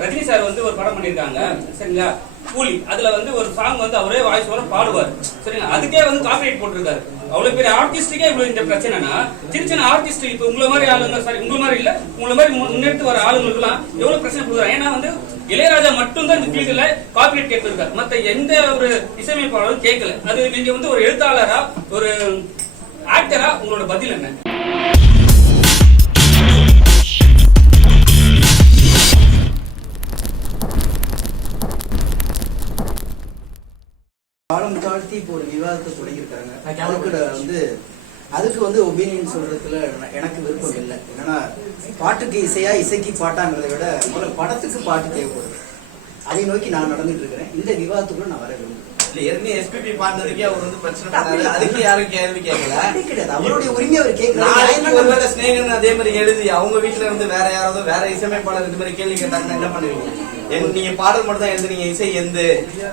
Rajini sir வந்து ஒரு படம் பண்ணியிருக்காங்க சரிங்களா? கூலி. அதுல வந்து ஒரு சாங் வந்து அவரே வாய்ஸ் வர பாடுவார். சரிங்களா? அதுக்கே வந்து காப்பிரைட் போட்டிருக்காரு. அவ்வளவு பெரிய ஆர்டிஸ்டுக்கே இவ்வளவு இந்த பிரச்சனைனா சின்ன சின்ன ஆர்டிஸ்ட் இப்போ உங்களை மாதிரி ஆளுங்க சாரி உங்களை மாதிரி இல்ல உங்களை மாதிரி முன்- முன்னெடுத்து வர ஆளுங்களுக்கு எல்லாம் எவ்வளவு பிரச்சனை கொடுக்குறாங்க? ஏன்னா வந்து இளையராஜா மட்டும்தான் இந்த ஃபீல்டுல காப்பிரைட் கேட்டிருக்காரு. மத்த எந்த ஒரு இசையமைப்பாளரும் கேட்கல. அது நீங்க வந்து ஒரு எழுத்தாளரா ஒரு ஆக்டரா உங்களோட பதில் என்ன? காலம் தாழ்த்தி இப்போ ஒரு விவாதத்தை தொடங்கியிருக்காங்க. அதுக்கு வந்து அதுக்கு வந்து ஒப்பீனியன் சொல்றதுல என- எனக்கு விருப்பம் இல்லை. ஏன்னா பாட்டுக்கு இசையா இசைக்கு பாட்டாங்கிறதை விட முதல்ல படத்துக்கு பாட்டு தேவைப்படுது. அதை நோக்கி நான் நடந்துட்டு இருக்கிறேன். இந்த விவாதத்துக்குள்ள நான் வர விரும்புகிறேன். ஏற்கனவே எஸ்பிபி பாடினதுக்கே அவர் வந்து பிரச்சனை பண்ணாரு. அதுக்கு யாரும் கேள்வி கேட்கல. கிடையாது. அவருடைய உரிமை அவர் ஒருவேளை ஸ்னேகன் அதே மாதிரி எழுதி அவங்க வீட்டுல இருந்து வேற யாராவது வேற இசையமைப்பாளர் இது மாதிரி கேள்வி கேட்டாங்கன்னா என்ன பண்ணுவீங்க? நீங்க பாடல் மட்டும் தான் எழுதுனீங்க இசை எந்த?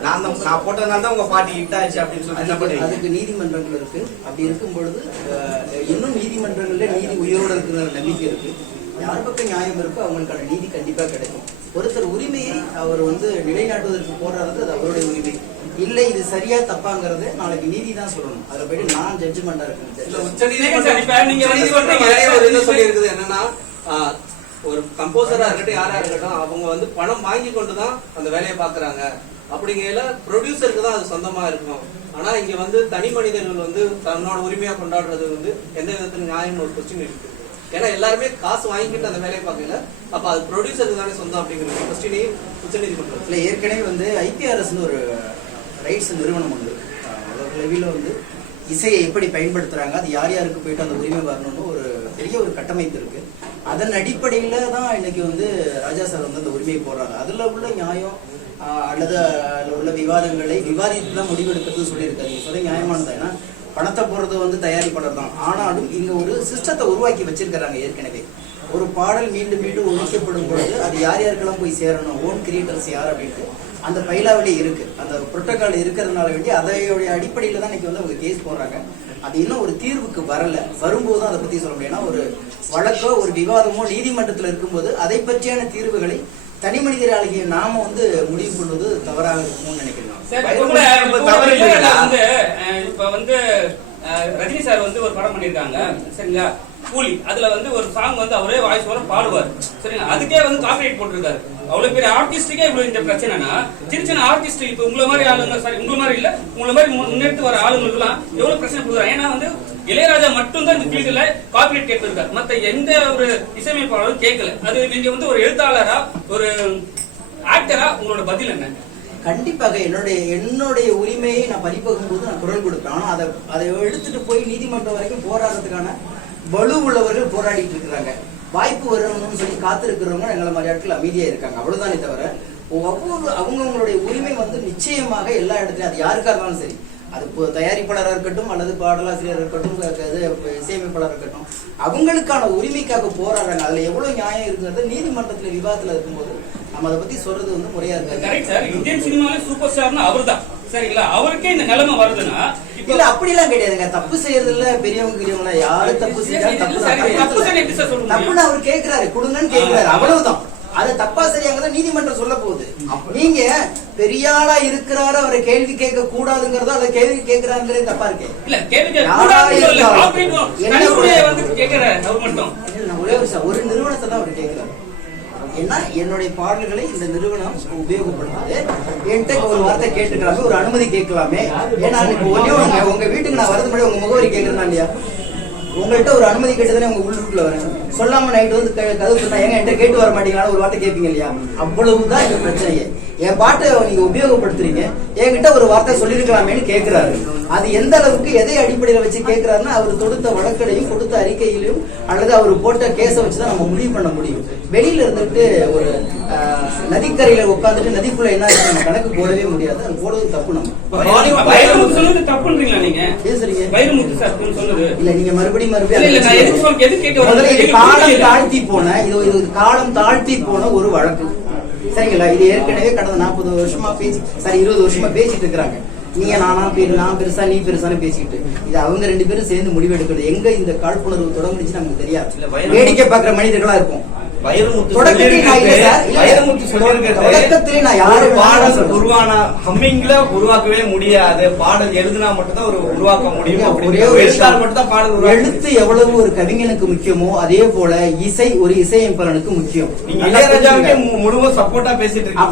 நான் தான் நான் போட்டதுனால தான் உங்க பாட்டு ஹிட் ஆச்சு அப்படின்னு சொல்லி என்ன பண்ணுவீங்க? அதுக்கு நீதிமன்றங்கள் இருக்கு. அப்படி இருக்கும் பொழுது இன்னும் நீதிமன்றங்கள்ல நீதி உயிரோட இருக்கிற நம்பிக்கை இருக்கு. யார் பக்கம் நியாயம் இருக்கோ அவங்களுக்கான நீதி கண்டிப்பா கிடைக்கும். ஒருத்தர் உரிமையை அவர் வந்து நிலைநாட்டுவதற்கு போராடுறது அது அவருடைய உரிமை. இல்லை இது சரியா தப்பாங்கிறது நாளைக்கு நீதி தான் சொல்லணும். அதுல போயிட்டு நான் ஜட்ஜ்மெண்டா சொல்லியிருக்குது? என்னன்னா ஒரு கம்போசரா இருக்கட்டும் யாரா இருக்கட்டும் அவங்க வந்து பணம் வாங்கி கொண்டு தான் அந்த வேலையை பாக்குறாங்க அப்படிங்கையில ப்ரொடியூசருக்கு தான் அது சொந்தமா இருக்கும். ஆனா இங்க வந்து தனி மனிதர்கள் வந்து தன்னோட உரிமையா கொண்டாடுறது வந்து எந்த விதத்துல நியாயம்னு ஒரு கொஸ்டின் இருக்கு ஏன்னா எல்லாருமே காசு வாங்கிக்கிட்டு அந்த வேலையை பார்க்கல. அப்ப அது ப்ரொடியூசருக்கு தானே சொந்தம் அப்படிங்கிற கொஸ்டினையும் உச்சநீதிமன்றம் இல்ல ஏற்கனவே வந்து ஐபிஆர்எஸ்னு ஒரு ரைட்ஸ் நிறுவனம் உண்டு அஹ் உலக வந்து இசையை எப்படி பயன்படுத்துகிறாங்க அது யார் யாருக்கு போயிட்டு அந்த உரிமை வரணும்னு ஒரு பெரிய ஒரு கட்டமைப்பு இருக்கு. அதன் அடிப்படையில் தான் இன்னைக்கு வந்து ராஜா சார் வந்து அந்த உரிமையை போடுறாங்க அதில் உள்ள நியாயம் அல்லது அதில் உள்ள விவாதங்களை விவாதித்து தான் முடிவெடுக்கிறது சொல்லியிருக்காரு. நீங்க சொல்ல நியாயமானது? ஏன்னா பணத்தை போடுறது வந்து தயாரிப்பாளர் தான். ஆனாலும் இங்கே ஒரு சிஸ்டத்தை உருவாக்கி வச்சிருக்கிறாங்க ஏற்கனவே. ஒரு பாடல் மீண்டும் மீண்டும் ஒழிக்கப்படும் பொழுது அது யார் யாருக்கெல்லாம் போய் சேரணும்? ஓன் கிரியேட்டர்ஸ் யார் அப்படின்ட்டு. அந்த பைலாவிலே இருக்கு. அந்த புரோட்டோகால் இருக்கிறதுனால வேண்டி அதையோடைய அடிப்படையில தான் இன்னைக்கு வந்து அவங்க கேஸ் போடுறாங்க. அது இன்னும் ஒரு தீர்வுக்கு வரல. வரும்போது தான் அதை பத்தி சொல்ல முடியும். ஏன்னா ஒரு வழக்கோ ஒரு விவாதமோ நீதிமன்றத்தில் இருக்கும்போது அதை பற்றியான தீர்வுகளை தனி மனிதராகிய நாம வந்து முடிவு கொள்வது தவறாக இருக்கும்னு நினைக்கிறேன். இப்ப வந்து, ரஜினி சார் வந்து ஒரு படம் பண்ணியிருக்காங்க. சரிங்களா? கூலி. அதுல வந்து ஒரு சாங் வந்து அவரே வாய்ஸ் வர பாடுவார். சரிங்களா? அதுக்கே வந்து காப்பிரைட் போட்டிருக்காரு. அவ்வளவு பெரிய ஆர்டிஸ்டுக்கே இவ்வளவு இந்த பிரச்சனைனா சின்ன சின்ன ஆர்டிஸ்ட் இப்ப உங்களை மாதிரி ஆளுங்க சாரி உங்களை மாதிரி இல்ல உங்களை மாதிரி முன்னெடுத்து வர ஆளுங்களுக்கு எல்லாம் எவ்வளவு பிரச்சனை கொடுக்குறாங்க ஏன்னா வந்து இளையராஜா மட்டும்தான் இந்த ஃபீல்டுல காப்பிரைட் கேட்டிருக்காரு. மத்த எந்த ஒரு இசையமைப்பாளரும் கேட்கல. அது நீங்க வந்து ஒரு எழுத்தாளரா ஒரு ஆக்டரா உங்களோட பதில் என்ன? கண்டிப்பாக என்னுடைய என்னுடைய உரிமையை நான் பறிப்பகும் போது நான் குரல் கொடுப்பேன். ஆனா அதை அதை எடுத்துட்டு போய் நீதிமன்றம் வரைக்கும் போராடுறதுக்கான வலு உள்ளவர்கள் போராடிட்டு இருக்கிறாங்க வாய்ப்பு வரணும்னு சொல்லி காத்திருக்கிறவங்க எங்களை மாதிரி ஆட்கள் அமைதியா இருக்காங்க. அவ்வளவுதானே தவிர ஒவ்வொரு அவங்கவுங்களுடைய உரிமை வந்து நிச்சயமாக எல்லா இடத்துலயும் அது யாருக்கா இருந்தாலும் சரி அது தயாரிப்பாளராக இருக்கட்டும் அல்லது பாடலாசிரியர் இருக்கட்டும் இது இசையமைப்பாளர் இருக்கட்டும் அவங்களுக்கான உரிமைக்காக போராடுறாங்க. அதுல எவ்வளவு நியாயம் இருக்குங்கிறது நீதிமன்றத்துல விவாதத்துல இருக்கும்போது நம்ம அதை பத்தி சொல்றது வந்து முறையா இருக்காது. கரெக்ட் சார் இந்தியன் சூப்பர் ஸ்டார்னா அவர்தான். சரிங்களா? அவருக்கே இந்த நிலைமை வருதுன்னா இல்ல இப்ப அப்படிலாம் கிடையாதுங்க. தப்பு செய்யறதுல பெரியவங்க பெரியவங்க யாரு தப்பு செஞ்சாலும் தப்பு? தப்புன்னு அவர் கேக்குறாரு. கொடுங்கன்னு கேக்குறாரு. அவ்வளவுதான். அது தப்பா சரியாங்க நீதிமன்றம் சொல்ல போகுது. நீங்க பெரிய ஆளா இருக்கிறாரு அவரை கேள்வி கேட்க கூடாதுங்கிறதோ அதை கேள்வி கேட்கிறாருங்கிறதே தப்பா இருக்கே. ஒரு- கேட்கிறாரு ஒரு நிறுவனத்தை தான் அவர் கேட்கிறாரு ஏன்னா என்னுடைய பாடல்களை இந்த நிறுவனம் உபயோகப்படுத்துது. என்கிட்ட ஒரு வார்த்தை கேட்டுக்கலாமே ஒரு அனுமதி கேட்கலாமே. ஏன்னா இப்போ ஒன்னே ஒண்ணு உங்க வீட்டுக்கு நான் வரது முன்னாடி உங்க முகவரி கேட்கறேன் இல்லையா? உங்கள்கிட்ட ஒரு அனுமதி கேட்டுதானே உங்க உள்ளுக்குள்ள வரேன். சொல்லாம நைட்டு வந்து கதவு சொன்னா ஏங்க என்கிட்ட கேட்டு வர மாட்டீங்களா ஒரு வார்த்தை கேட்பீங்க இல்லையா? அவ்வளவுதான் இந்த பிரச்சனையே. என் பாட்டை நீங்க உபயோகப்படுத்துறீங்க. என்கிட்ட ஒரு வார்த்தை சொல்லியிருக்கலாமேன்னு கேட்கிறாரு அது எந்த அளவுக்கு எதை அடிப்படையில வச்சு கேட்கிறாருன்னா அவர் தொடுத்த வழக்கடையும் கொடுத்த அறிக்கையிலும் அல்லது அவர் போட்ட கேஸை வச்சுதான் நம்ம முடிவு பண்ண முடியும். வெளியில இருந்துட்டு ஒரு நதிக்கரையில உட்காந்துட்டு நதிக்குள்ள என்ன இருக்கு நம்ம கணக்கு போடவே முடியாது. அது போடுவது தப்பு நம்ம. தப்புன்றீங்களா நீங்க? இல்ல நீங்க மறுபடியும் வரேன்? காலம். தாழ்த்தி போன இது இது காலம் தாழ்த்தி போன ஒரு வழக்கு. சரிங்களா? இது ஏற்கனவே கடந்த நாற்பது வருஷமா பேசி சாரி இருபது வருஷமா பேசிட்டு இருக்கிறாங்க நீங்க நானா பேரு நான் பெருசா நீ பெருசான்னு பேசிக்கிட்டு. இது அவங்க ரெண்டு பேரும் சேர்ந்து முடிவெடுக்கிறது. எங்க இந்த காழ்ப்புணர்வு தொடங்குச்சு நமக்கு தெரியாது. வேடிக்கை பார்க்கிற மனிதர்களா இருக்கும் உருவாக்கவே முடியாது. பாடல் எழுதுனா மட்டும்தான் ஒரு உருவாக்க முடியும். எழுத்து எவ்வளவு ஒரு கவிஞனுக்கு முக்கியமோ அதே போல இசை ஒரு இசையமைப்பாளனுக்கு முக்கியம். இளையராஜாவுக்கே முழுவதும் சப்போர்ட்டா பேசிட்டு இருக்கீங்க?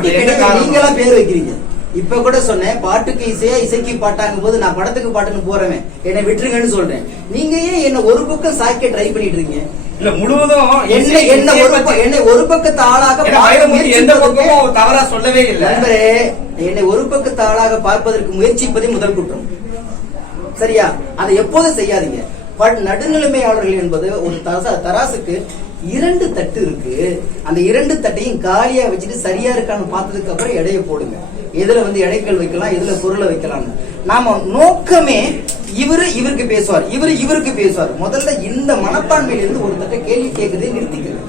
நீங்களா பேர் வைக்கிறீங்க. இப்ப கூட சொன்னேன் பாட்டுக்கு இசையா இசைக்கு பாட்டாங்கும் போது நான் படத்துக்கு பாட்டுன்னு போறவன். என்னை விட்டுருங்கன்னு சொல்றேன். நீங்க ஏன் என்ன ஒரு பக்கம் சாய்க்க ட்ரை பண்ணிட்டு இருக்கீங்க? இல்ல முழுவதும் என்ன என்ன ஒரு என்னை ஒரு பக்கத்து ஆளாக எந்த பக்கமும் தவறா சொல்லவே இல்ல. நண்பரே என்னை ஒரு பக்கத்து ஆளாக பார்ப்பதற்கு முயற்சிப்பதே முதல் குற்றம். சரியா? அதை எப்போதும் செய்யாதீங்க. பட் நடுநிலைமையாளர்கள் என்பது ஒரு தரசா- தராசுக்கு இரண்டு தட்டு இருக்கு. அந்த இரண்டு தட்டையும் காலியா வச்சுட்டு சரியா இருக்கான்னு பார்த்ததுக்கு அப்புறம் எடையை போடுங்க. எதுல வந்து எடைக்கல் வைக்கலாம் எதுல பொருளை வைக்கலாம்னு. நாம நோக்கமே இவரு இவருக்கு பேசுவார் இவரு இவருக்கு பேசுவார். முதல்ல இந்த மனப்பான்மையில இருந்து ஒரு தட்டை கேள்வி கேட்கறதே நிறுத்திக்கிறது.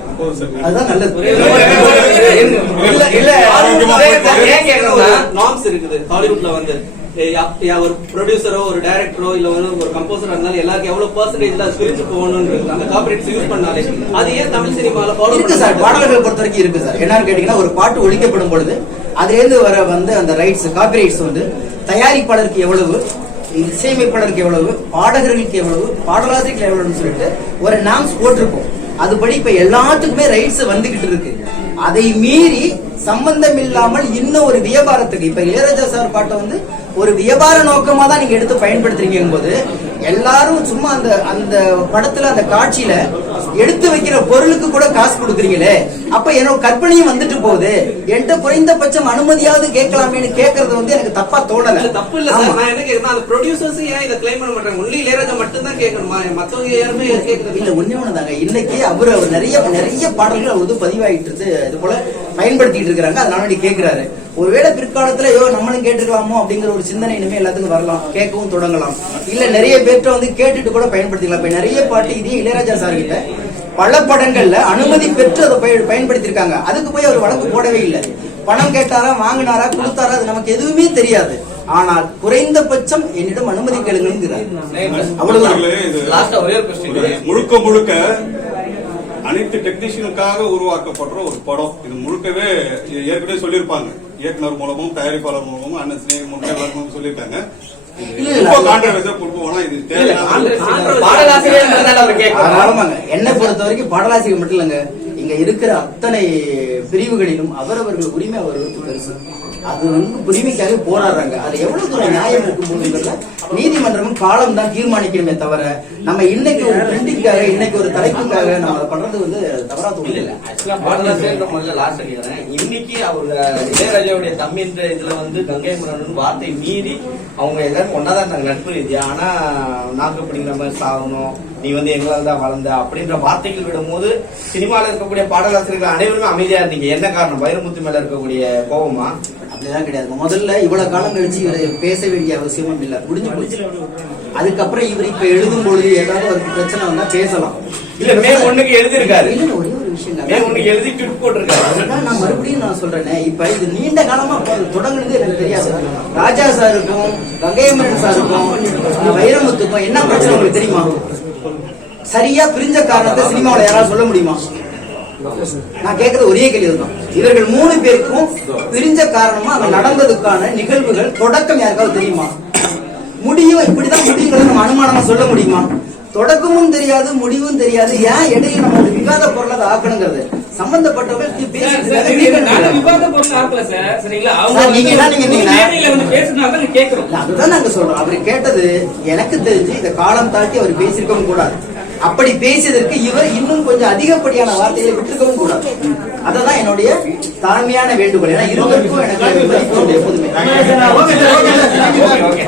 அதுதான் நல்லது. இல்ல இல்ல நார்ம்ஸ் இருக்குது. ஹாலிவுட்ல வந்து ஒரு ப்ரொடியூசரோ ஒரு டைரக்டரோ இல்ல ஒரு கம்போசரா இருந்தாலும் எல்லாருக்கும் எவ்வளவு பர்சன்டேஜ்ல பிரிச்சு போகணும்ன்றது அந்த காப்பரேட்ஸ் யூஸ் பண்ணாலே. அது ஏன் தமிழ் சினிமால ஃபாலோ இருக்கு சார் பாடல்கள் பொறுத்த வரைக்கும் இருக்கு சார். என்னன்னு கேட்டீங்கன்னா ஒரு பாட்டு ஒழிக்கப்படும் பொழுது அதுல இருந்து வர வந்து அந்த ரைட்ஸ் காப்பி ரைட்ஸ் வந்து தயாரிப்பாளருக்கு எவ்வளவு இசையமைப்பாளருக்கு எவ்வளவு பாடகர்களுக்கு எவ்வளவு பாடலாசிரியர்களுக்கு எவ்வளவுன்னு சொல்லிட்டு ஒரு நாம்ஸ் போட்டிருப்போம். அதுபடி இப்ப எல்லாத்துக்குமே ரைட்ஸ் வந்துகிட்டு இருக்கு. அதை மீறி சம்பந்தம் இல்லாமல் இன்னும் ஒரு வியாபாரத்துக்கு. இப்ப இளையராஜா சார் பாட்டை வந்து ஒரு வியாபார நோக்கமா தான் நீங்க எடுத்து பயன்படுத்துறீங்க போது எல்லாரும் சும்மா அந்த அந்த படத்துல அந்த காட்சியில எடுத்து வைக்கிற பொருளுக்கு கூட காசு கொடுக்குறீங்களே? அப்ப என்னோட கற்பனையும் வந்துட்டு போகுது. என்கிட்ட குறைந்தபட்சம் அனுமதியாவது கேட்கலாமேன்னு கேட்கறது வந்து எனக்கு தப்பா தோணல. தப்பு இல்ல சார். நான் என்ன கேக்குறேன் அந்த ப்ரொடியூசர்ஸ் ஏன் இதை கிளைம் பண்ண மாட்டாங்க? ஒன்லி இளையராஜா மட்டும் தான் கேட்கணுமா? மத்தவங்க யாருமே கேட்கறது இல்ல ஒண்ணே ஒண்ணுதாங்க. இன்னைக்கு அவரு நிறைய நிறைய பாடல்கள் அவர் வந்து பதிவாயிட்டு இருக்கு. இது போல பயன்படுத்திட்டு இருக்கிறாங்க. அதனால வேண்டி கேட்கிறாரு ஒருவேளை பிற்காலத்துல ஐயோ நம்மளும் கேட்டுக்கலாமோ அப்படிங்கிற ஒரு சிந்தனை இனிமே எல்லாத்துக்கும் வரலாம். கேட்கவும் தொடங்கலாம். இல்ல நிறைய பேர்ட்ட வந்து கேட்டுட்டு கூட பயன்படுத்திக்கலாம். இப்ப நிறைய பாட்டு இதே இளையராஜா சார் கிட்ட பல படங்கள்ல அனுமதி பெற்று அதை பயன்- பயன்படுத்தியிருக்காங்க. அதுக்கு போய் அவர் வழக்கு போடவே இல்லை. பணம் கேட்டாரா வாங்கினாரா கொடுத்தாரா அது நமக்கு எதுவுமே தெரியாது. ஆனால் குறைந்தபட்சம் என்னிடம் அனுமதி கேளுங்கிறார் அவ்வளவுதான். முழுக்க முழுக்க அனைத்து டெக்னீஷியனுக்காக உருவாக்கப்படுற ஒரு படம். இது முழுக்கவே ஏற்கனவே சொல்லியிருப்பாங்க. இயக்குனர் மூலமும் தயாரிப்பாளர் மூலமும் அண்ணன் சினேக மூலமும் எல்லாருக்கும் ஆமாங்க. என்னை பொறுத்த வரைக்கும் பாடலாசிரியர் மட்டும் இல்லைங்க. இங்க இருக்கிற அத்தனை பிரிவுகளிலும் அவரவர்கள் உரிமை அவர்களுக்கு பெருசு. அது வந்து உரிமைக்காக போராடுறாங்க. அது எவ்வளவு தூரம் நியாயம் இருக்கும் போதுங்கிறத நீதிமன்றமும் காலம் தான் தீர்மானிக்கணுமே தவிர நம்ம இன்னைக்கு ஒரு ட்ரெண்டிங்காக இன்னைக்கு ஒரு தலைப்புக்காக நம்ம அதை பண்றது வந்து தவறா இல்ல இல்ல. ஆக்சுவலா பாடலாசிரியர் முதல்ல லாஸ்ட் கேக்குறேன். இன்னைக்கு அவர் இளையராஜாவுடைய தம்பின்ற இதுல வந்து கங்கை முரணன் வார்த்தை மீறி அவங்க எல்லாரும் ஒன்னாதான் இருந்தாங்க நட்பு ரீதியா. ஆனா நாக்கு பிடிக்கிற மாதிரி சாகணும் நீ வந்து எங்களால் தான் வளர்ந்த அப்படின்ற வார்த்தைகள் விடும்போது சினிமாவில் இருக்கக்கூடிய பாடலாசிரியர்கள் அனைவருமே அமைதியா இருந்தீங்க. என்ன காரணம்? வைரமுத்து மேல இருக்கக்கூடிய கோபமா அப்படிலாம் கிடையாது. முதல்ல இவ்வளவு காலம் கழிச்சு இவர் பேச வேண்டிய அவசியமும் இல்ல. முடிஞ்சு போச்சு. அதுக்கப்புறம் இவர் இப்ப எழுதும் பொழுது ஏதாவது ஒரு பிரச்சனை வந்தா பேசலாம். இல்ல மே ஒண்ணுக்கு இல்ல, ஒரே ஒரு விஷயம் மே ஒண்ணுக்கு எழுதி ட்விட் போட்டிருக்காரு. அதுதான் நான் மறுபடியும் நான் சொல்றேனே இப்ப இது நீண்ட காலமா தொடங்குனது எனக்கு தெரியாது. ராஜா சாருக்கும் கங்கையமரன் சாருக்கும் வைரமுத்துக்கும் என்ன பிரச்சனை உங்களுக்கு தெரியுமா? சரியா பிரிஞ்ச காரணத்தை சினிமாவுல யாராவது சொல்ல முடியுமா? நான் கேட்கறது ஒரே கேள்வி தான் இவர்கள் மூணு பேருக்கும் பிரிஞ்ச காரணமா அங்க நடந்ததுக்கான நிகழ்வுகள் தொடக்கம் யாருக்காவது தெரியுமா? முடியும் இப்படிதான் முடியுங்கிறத நம்ம அனுமானமா சொல்ல முடியுமா? தொடக்கமும் தெரியாது முடிவும் தெரியாது. ஏன் இடையே நம்ம ஒரு விவாத பொருளை அதை ஆக்கணுங்கிறது? சம்பந்தப்பட்டவர்கள் அதுதான் நாங்க சொல்றோம். அவர் கேட்டது எனக்கு தெரிஞ்சு இந்த காலம் தாழ்த்தி அவர் பேசியிருக்கவும் கூடாது. அப்படி பேசியதற்கு இவர் இன்னும் கொஞ்சம் அதிகப்படியான வார்த்தைகளை விட்டுருக்கவும் கூடாது. அதான் என்னுடைய தாழ்மையான வேண்டுகோள். ஏன்னா இருவருக்கும் எனக்கு எப்போதுமே.